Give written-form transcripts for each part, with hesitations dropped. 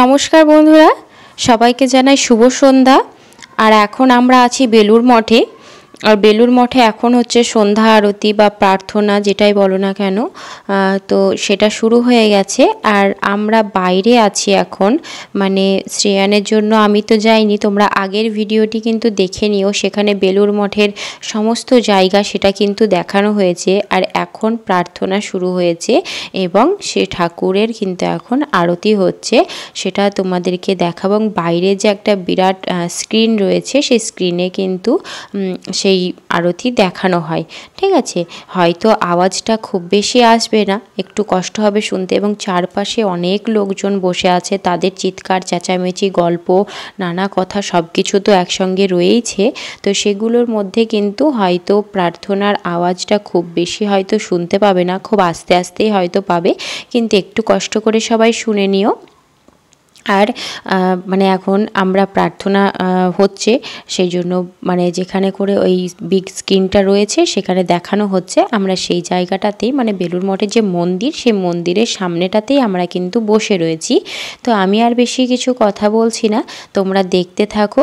নমস্কার বন্ধুরা, সবাইকে জানাই শুভ সন্ধ্যা। আর এখন আমরা আছি বেলুড় মঠে। আর বেলুড় মঠে এখন হচ্ছে সন্ধ্যা আরতি বা প্রার্থনা, যেটাই বলো না কেন, তো সেটা শুরু হয়ে গেছে। আর আমরা বাইরে আছি এখন, মানে শ্রেয়ানের জন্য আমি তো যাইনি, তোমরা আগের ভিডিওটি কিন্তু দেখে নিও, সেখানে বেলুড় মঠের সমস্ত জায়গা সেটা কিন্তু দেখানো হয়েছে। আর এখন প্রার্থনা শুরু হয়েছে এবং সে ঠাকুরের কিন্তু এখন আরতি হচ্ছে, সেটা তোমাদেরকে দেখাবো। এবং বাইরে যে একটা বিরাট স্ক্রিন রয়েছে, সেই স্ক্রিনে কিন্তু সেই আরতি দেখানো হয়। ঠিক আছে, হয়তো আওয়াজটা খুব বেশি আসবে না, একটু কষ্ট হবে শুনতে। এবং চারপাশে অনেক লোকজন বসে আছে, তাদের চিৎকার চেঁচামেচি গল্প নানা কথা সব কিছু তো একসঙ্গে রয়েইছে। তো সেগুলোর মধ্যে কিন্তু হয়তো প্রার্থনার আওয়াজটা খুব বেশি হয়তো শুনতে পাবে না, খুব আস্তে আস্তেই হয়তো পাবে, কিন্তু একটু কষ্ট করে সবাই শুনে নিও। আর মানে এখন আমরা প্রার্থনা হচ্ছে, সেই জন্য মানে যেখানে করে ওই বিগ স্ক্রিনটা রয়েছে সেখানে দেখানো হচ্ছে, আমরা সেই জায়গাটাতেই, মানে বেলুড় মঠের যে মন্দির, সেই মন্দিরের সামনেটাতেই আমরা কিন্তু বসে রয়েছি। তো আমি আর বেশি কিছু কথা বলছি না, তোমরা দেখতে থাকো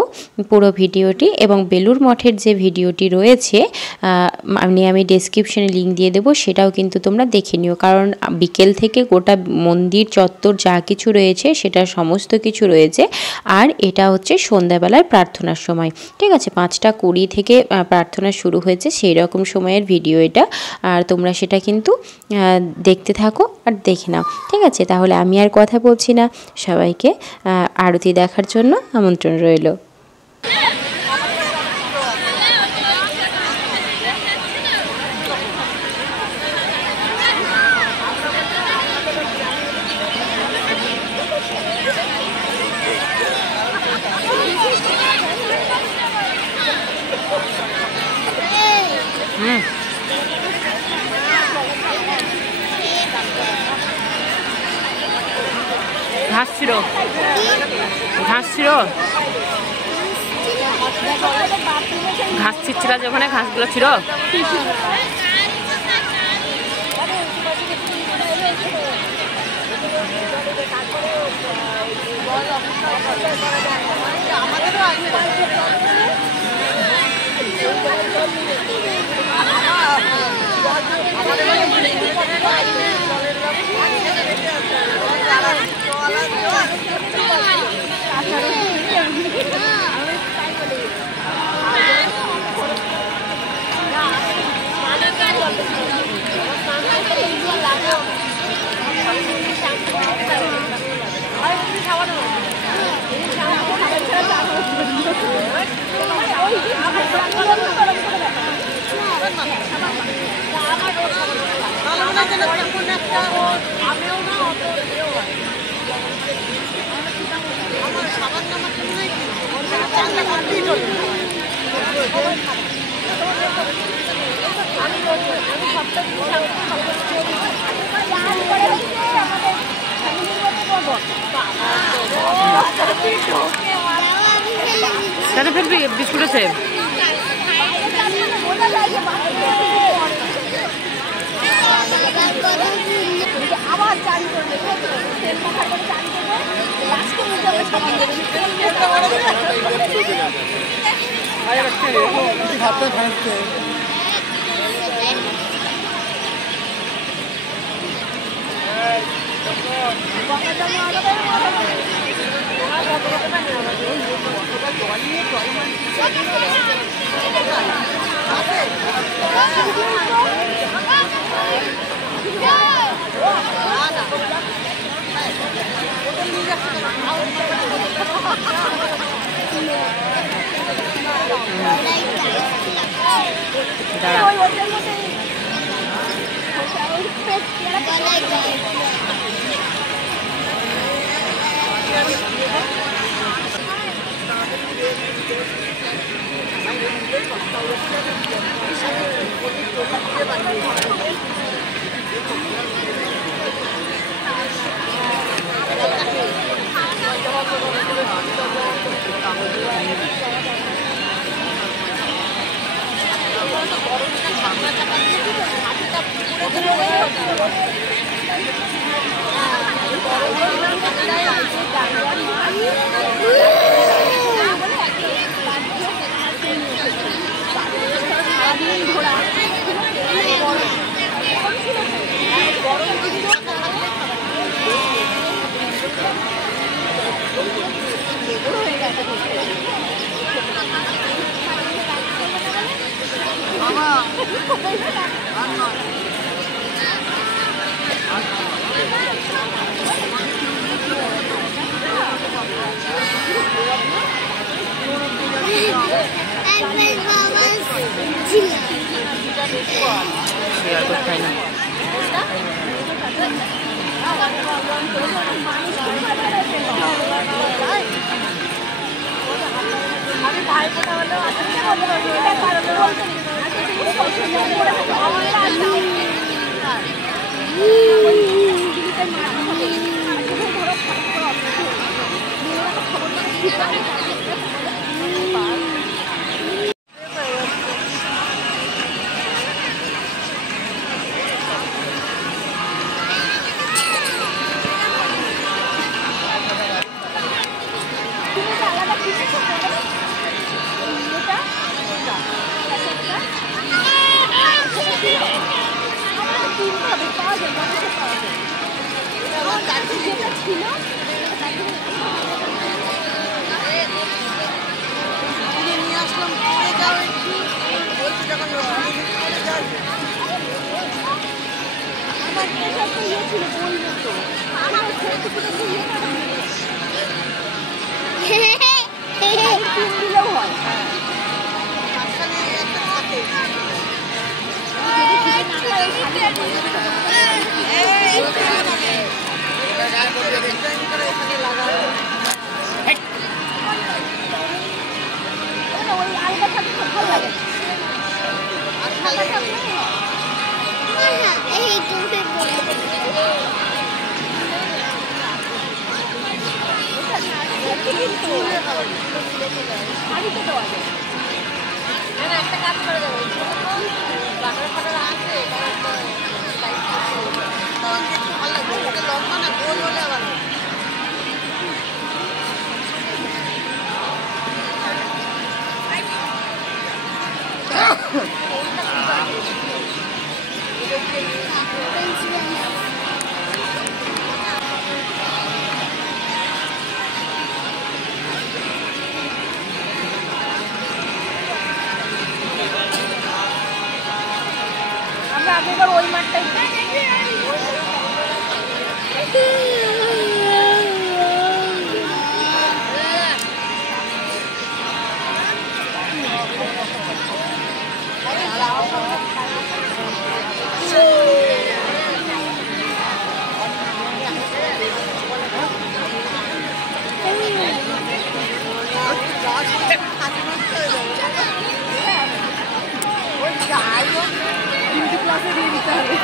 পুরো ভিডিওটি। এবং বেলুড় মঠের যে ভিডিওটি রয়েছে আমি ডেসক্রিপশনে লিঙ্ক দিয়ে দেবো, সেটাও কিন্তু তোমরা দেখে নিও। কারণ বিকেল থেকে গোটা মন্দির চত্বর যা কিছু রয়েছে সেটা সমস্ত কিছু রয়েছে। আর এটা হচ্ছে সন্ধ্যাবেলার প্রার্থনার সময়। ঠিক আছে, 5:20 থেকে প্রার্থনা শুরু হয়েছে, সেই রকম সময়ের ভিডিও এটা। আর তোমরা সেটা কিন্তু দেখতে থাকো আর দেখে নাও। ঠিক আছে, তাহলে আমি আর কথা বলছি না, সবাইকে আরতি দেখার জন্য আমন্ত্রণ রইল। ঘাস ছিল, ঘাস ছিল, ঘাস ছিচ্ছিল যে ওখানে ঘাসগুলো ছিল। বিস্কুট আছে, আবার চান করবে, শেয়ার করতে হয় না। আমি ভাই ফোটা হলো একটা কাজ করে দেবো বাটার ফাটার আছে ভালো লাগবে লম্বা না গোল হলে আবার আমরা আগেবার ওই মাঠটাই ক্লাসে দিয়ে দিতে হবে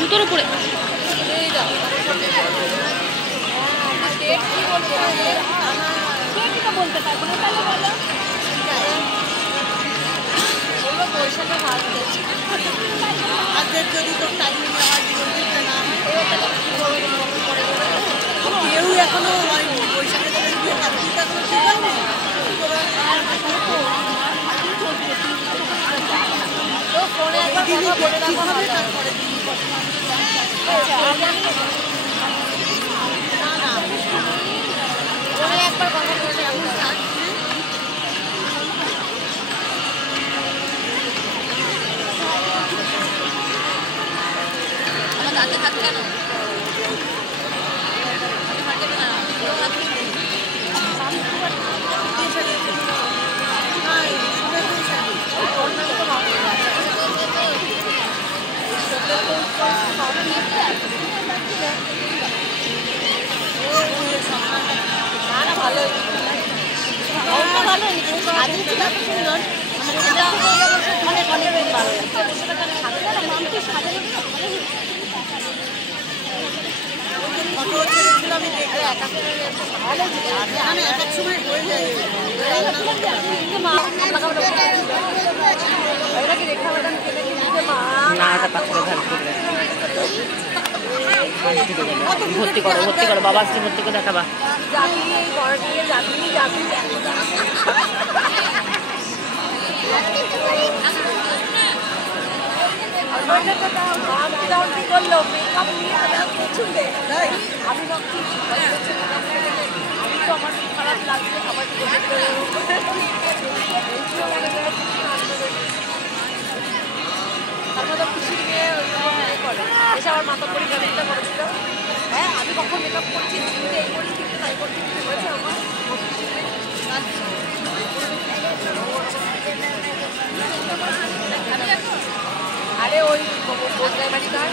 জুতোর উপরে বলতে পারবো না, তাহলে বলো। যদি তোর টাইম কেউ এখনো বৈশাখে একবার কথা বলে আমার দাঁতে হাত কেন ভর্তি করো বাবা আসছে, ভর্তি করে দেখাবা। খারাপ লাগছে তার মধ্যে খুশি নিয়ে এসে আমার মাথা পরীক্ষা করেছিল। হ্যাঁ, আমি কখন মেকআপ করছি এই করছি তাই করছি হয়েছে আমার। আরে ওই বোঝাই বাড়ি কার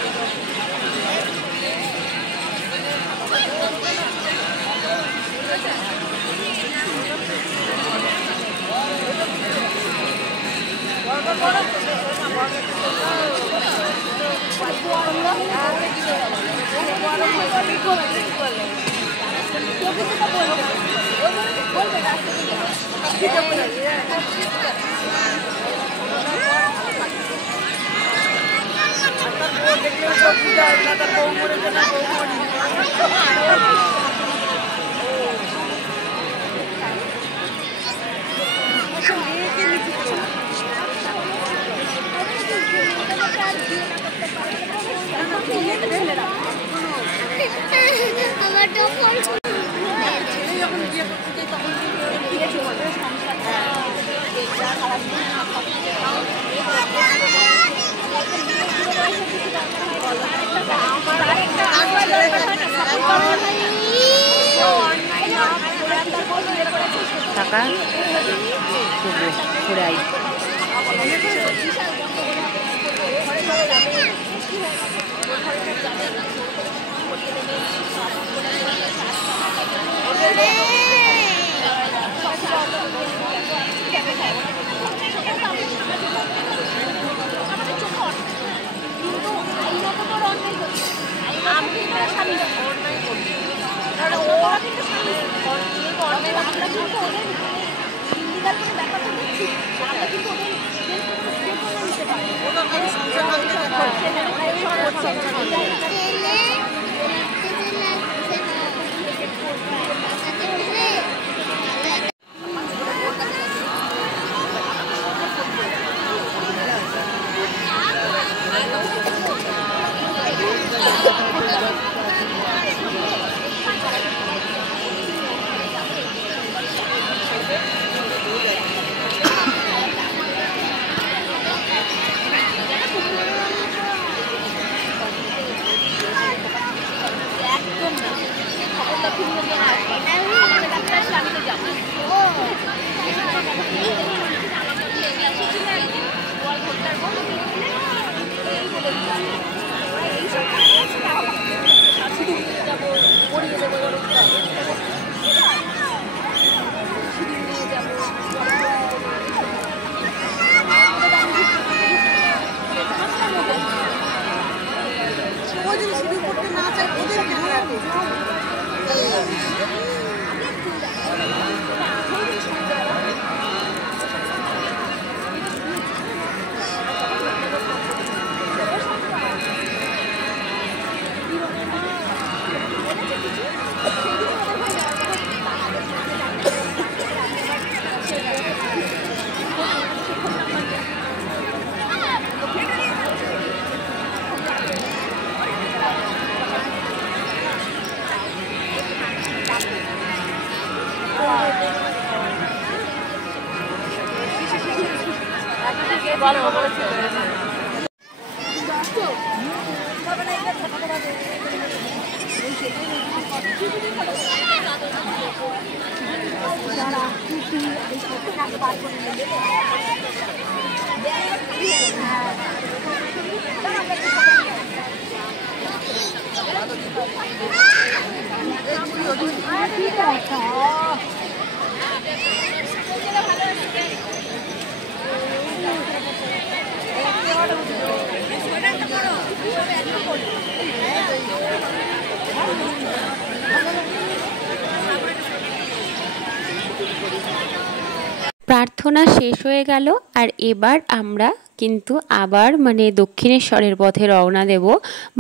টাকা ঘুরে আই। প্রার্থনা শেষ হয়ে গেল আর এবার আমরা কিন্তু আবার মানে দক্ষিণেশ্বরের পথে রওনা দেব।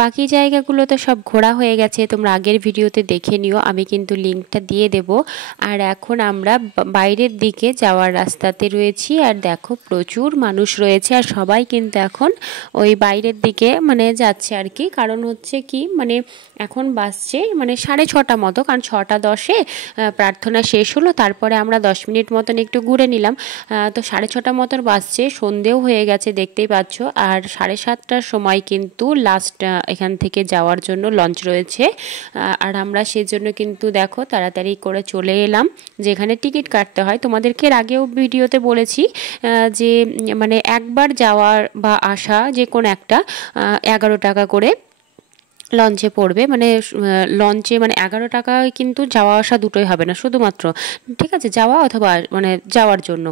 বাকি জায়গাগুলো তো সব ঘোরা হয়ে গেছে, তোমরা আগের ভিডিওতে দেখে নিও, আমি কিন্তু লিঙ্কটা দিয়ে দেব। আর এখন আমরা বাইরের দিকে যাওয়ার রাস্তাতে রয়েছি আর দেখো প্রচুর মানুষ রয়েছে আর সবাই কিন্তু এখন ওই বাইরের দিকে মানে যাচ্ছে আর কি। কারণ হচ্ছে কি মানে এখন বাসছে মানে 6:30 মতো, কারণ 6:10 প্রার্থনা শেষ হলো, তারপরে আমরা 10 মিনিট মতন একটু ঘুরে নিলাম। তো 6:30 মতন বাসছে, সন্ধেও হয়ে গেছে দেখতেই পাচ্ছ। আর 7:30টার সময় কিন্তু লাস্ট এখান থেকে যাওয়ার জন্য লঞ্চ রয়েছে। আর আমরা সেজন্য কিন্তু দেখো তাড়াতাড়ি করে চলে এলাম, যেখানে টিকিট কাটতে হয়। তোমাদেরকে এর আগেও ভিডিওতে বলেছি যে মানে একবার যাওয়ার বা আসা যে কোনো একটা 11 টাকা করে লঞ্চে পড়বে। মানে লঞ্চে মানে 11 টাকায় কিন্তু যাওয়া আসা দুটোই হবে না, শুধুমাত্র ঠিক আছে যাওয়া অথবা মানে যাওয়ার জন্য।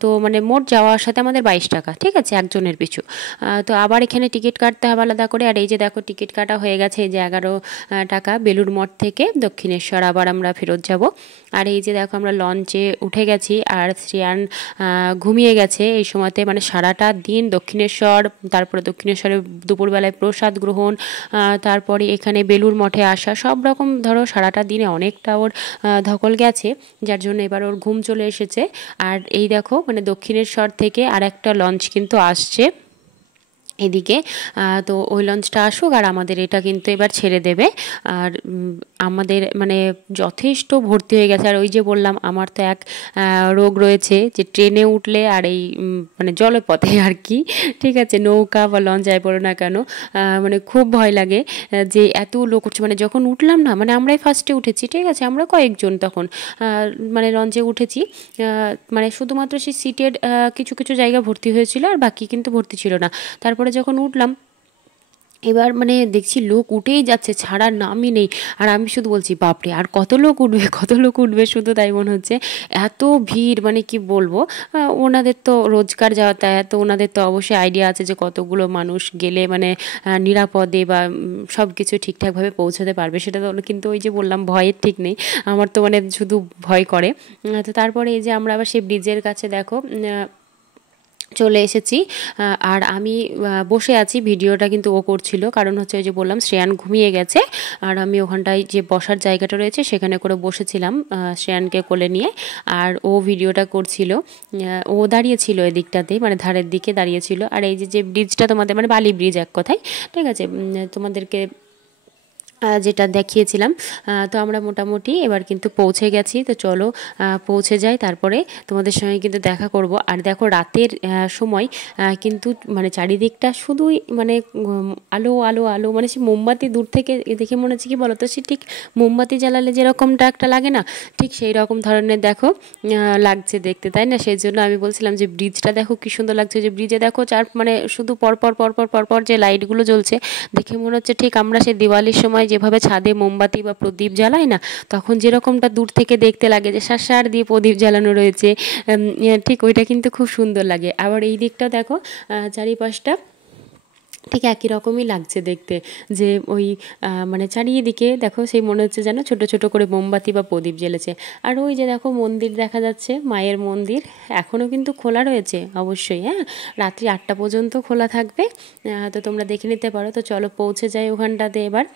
তো মানে মোট যাওয়া আসাতে আমাদের 22 টাকা, ঠিক আছে একজনের পিছু। তো আবার এখানে টিকিট কাটতে হবে আলাদা করে। আর এই যে দেখো টিকিট কাটা হয়ে গেছে, এই যে 11 টাকা বেলুড় মঠ থেকে দক্ষিণেশ্বর আবার আমরা ফেরত যাব। আর এই যে দেখো আমরা লঞ্চে উঠে গেছি আর শ্রেয়ান ঘুমিয়ে গেছে এই সময়তে। মানে সারাটা দিন দক্ষিণেশ্বর, তারপরে দক্ষিণেশ্বরে দুপুরবেলায় প্রসাদ গ্রহণ, তারপরে এখানে বেলুড় মঠে আসা, সব রকম ধরো সারাটা দিনে অনেকটা ওর ধকল গেছে, যার জন্য এবার ওর ঘুম চলে এসেছে। আর এই দেখো মানে দক্ষিণেশ্বর থেকে আর একটা লঞ্চ কিন্তু আসছে এদিকে। তো ওই লঞ্চটা আসুক আর আমাদের এটা কিন্তু এবার ছেড়ে দেবে। আর আমাদের মানে যথেষ্ট ভর্তি হয়ে গেছে। আর ওই যে বললাম আমার তো এক রোগ রয়েছে যে ট্রেনে উঠলে আর এই মানে জলপথে আর কি, ঠিক আছে নৌকা বা লঞ্চ যাই বলো না কেন, মানে খুব ভয় লাগে যে এত লোক উঠছে। মানে যখন উঠলাম না, মানে আমরাই ফার্স্টে উঠেছি, ঠিক আছে আমরা কয়েকজন তখন মানে লঞ্চে উঠেছি, মানে শুধুমাত্র সেই সিটের কিছু কিছু জায়গা ভর্তি হয়েছিল আর বাকি কিন্তু ভর্তি ছিল না। তারপরে যখন উঠলাম এবার মানে দেখছি লোক উঠেই যাচ্ছে, ছাড়ার নামই নেই। আর আমি শুধু বলছি বাপরে আর কত লোক উঠবে, কত লোক উঠবে, শুধু তাই মনে হচ্ছে। এত ভিড় মানে কি বলবো। ওনাদের তো রোজকার যাতায়াত, তো ওনাদের তো অবশ্যই আইডিয়া আছে যে কতগুলো মানুষ গেলে মানে নিরাপদে বা সব কিছু ঠিকঠাকভাবে পৌঁছাতে পারবে। সেটা তো কিন্তু ওই যে বললাম ভয়ের ঠিক নেই, আমার তো মানে শুধু ভয় করে। তো তারপরে এই যে আমরা আবার সেই ব্রিজের কাছে দেখো চলে এসেছি। আর আমি বসে আছি, ভিডিওটা কিন্তু ও করছিল, কারণ হচ্ছে ওই যে বললাম শ্রেয়ান ঘুমিয়ে গেছে। আর আমি ওখানটায় যে বসার জায়গাটা রয়েছে সেখানে করে বসেছিলাম শ্রেয়ানকে কোলে নিয়ে, আর ও ভিডিওটা করছিল। ও দাঁড়িয়েছিল এদিকটাতেই মানে ধারের দিকে দাঁড়িয়েছিল। আর এই যে ব্রিজটা তোমাদের মানে বালি ব্রিজ এক কথায়, ঠিক আছে তোমাদেরকে যেটা দেখিয়েছিলাম। তো আমরা মোটামুটি এবার কিন্তু পৌঁছে গেছি। তো চলো পৌঁছে যাই, তারপরে তোমাদের সঙ্গে কিন্তু দেখা করব। আর দেখো রাতের সময় কিন্তু মানে চারিদিকটা শুধুই মানে আলো আলো আলো, মানে সে মোমবাতি দূর থেকে দেখে মনে হচ্ছে কি বলো তো, সে ঠিক মোমবাতি জ্বালালে যেরকমটা একটা লাগে না, ঠিক সেই রকম ধরনের দেখো লাগছে দেখতে, তাই না? সেই জন্য আমি বলছিলাম যে ব্রিজটা দেখো কি সুন্দর লাগছে। যে ব্রিজে দেখো চার মানে শুধু পরপর পরপর পরপর যে লাইটগুলো জ্বলছে, দেখে মনে হচ্ছে ঠিক আমরা সেই দিওয়ালির সময় যেভাবে ছাদে মোমবাতি বা প্রদীপ জ্বালাই না, তখন যেরকমটা দূর থেকে দেখতে লাগে যে সার দিয়ে প্রদীপ জ্বালানো রয়েছে, ঠিক ওইটা কিন্তু খুব সুন্দর লাগে। আবার এই দিকটা দেখো চারিপাশটা ঠিক একই রকমই লাগছে দেখতে, যে ওই মানে চারিদিকে দেখো সেই মনে হচ্ছে যেন ছোট ছোট করে মোমবাতি বা প্রদীপ জ্বেলেছে। আর ওই যে দেখো মন্দির দেখা যাচ্ছে, মায়ের মন্দির এখনও কিন্তু খোলা রয়েছে অবশ্যই, হ্যাঁ রাত্রি 8টা পর্যন্ত খোলা থাকবে। তো তোমরা দেখে নিতে পারো। তো চলো পৌঁছে যাই ওখানটাতে এবার।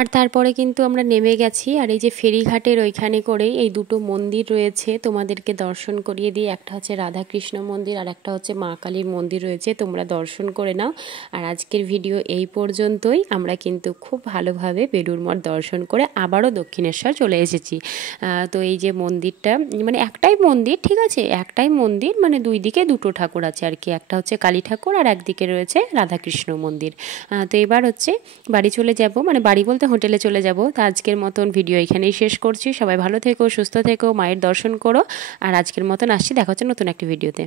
আর তারপরে কিন্তু আমরা নেমে গেছি। আর এই যে ফেরিঘাটের ওইখানে করেই এই দুটো মন্দির রয়েছে, তোমাদেরকে দর্শন করিয়ে দিই। একটা হচ্ছে রাধাকৃষ্ণ মন্দির আর একটা হচ্ছে মা কালীর মন্দির রয়েছে, তোমরা দর্শন করে নাও। আর আজকের ভিডিও এই পর্যন্তই। আমরা কিন্তু খুব ভালোভাবে বেলুড় মঠ দর্শন করে আবারও দক্ষিণেশ্বর চলে এসেছি। তো এই যে মন্দিরটা, মানে একটাই মন্দির, ঠিক আছে, একটাই মন্দির, মানে দুই দিকে দুটো ঠাকুর আছে আর কি। একটা হচ্ছে কালী ঠাকুর আর একদিকে রয়েছে রাধাকৃষ্ণ মন্দির। তো এবার হচ্ছে বাড়ি চলে যাব, মানে বাড়ি বলতে হোটেলে চলে যাব। তো আজকের মতন ভিডিও এখানেই শেষ করছি। সবাই ভালো থেকো, সুস্থ থেকো, মায়ের দর্শন করো। আর আজকের মতন আসছি, দেখা হচ্ছে নতুন একটি ভিডিওতে।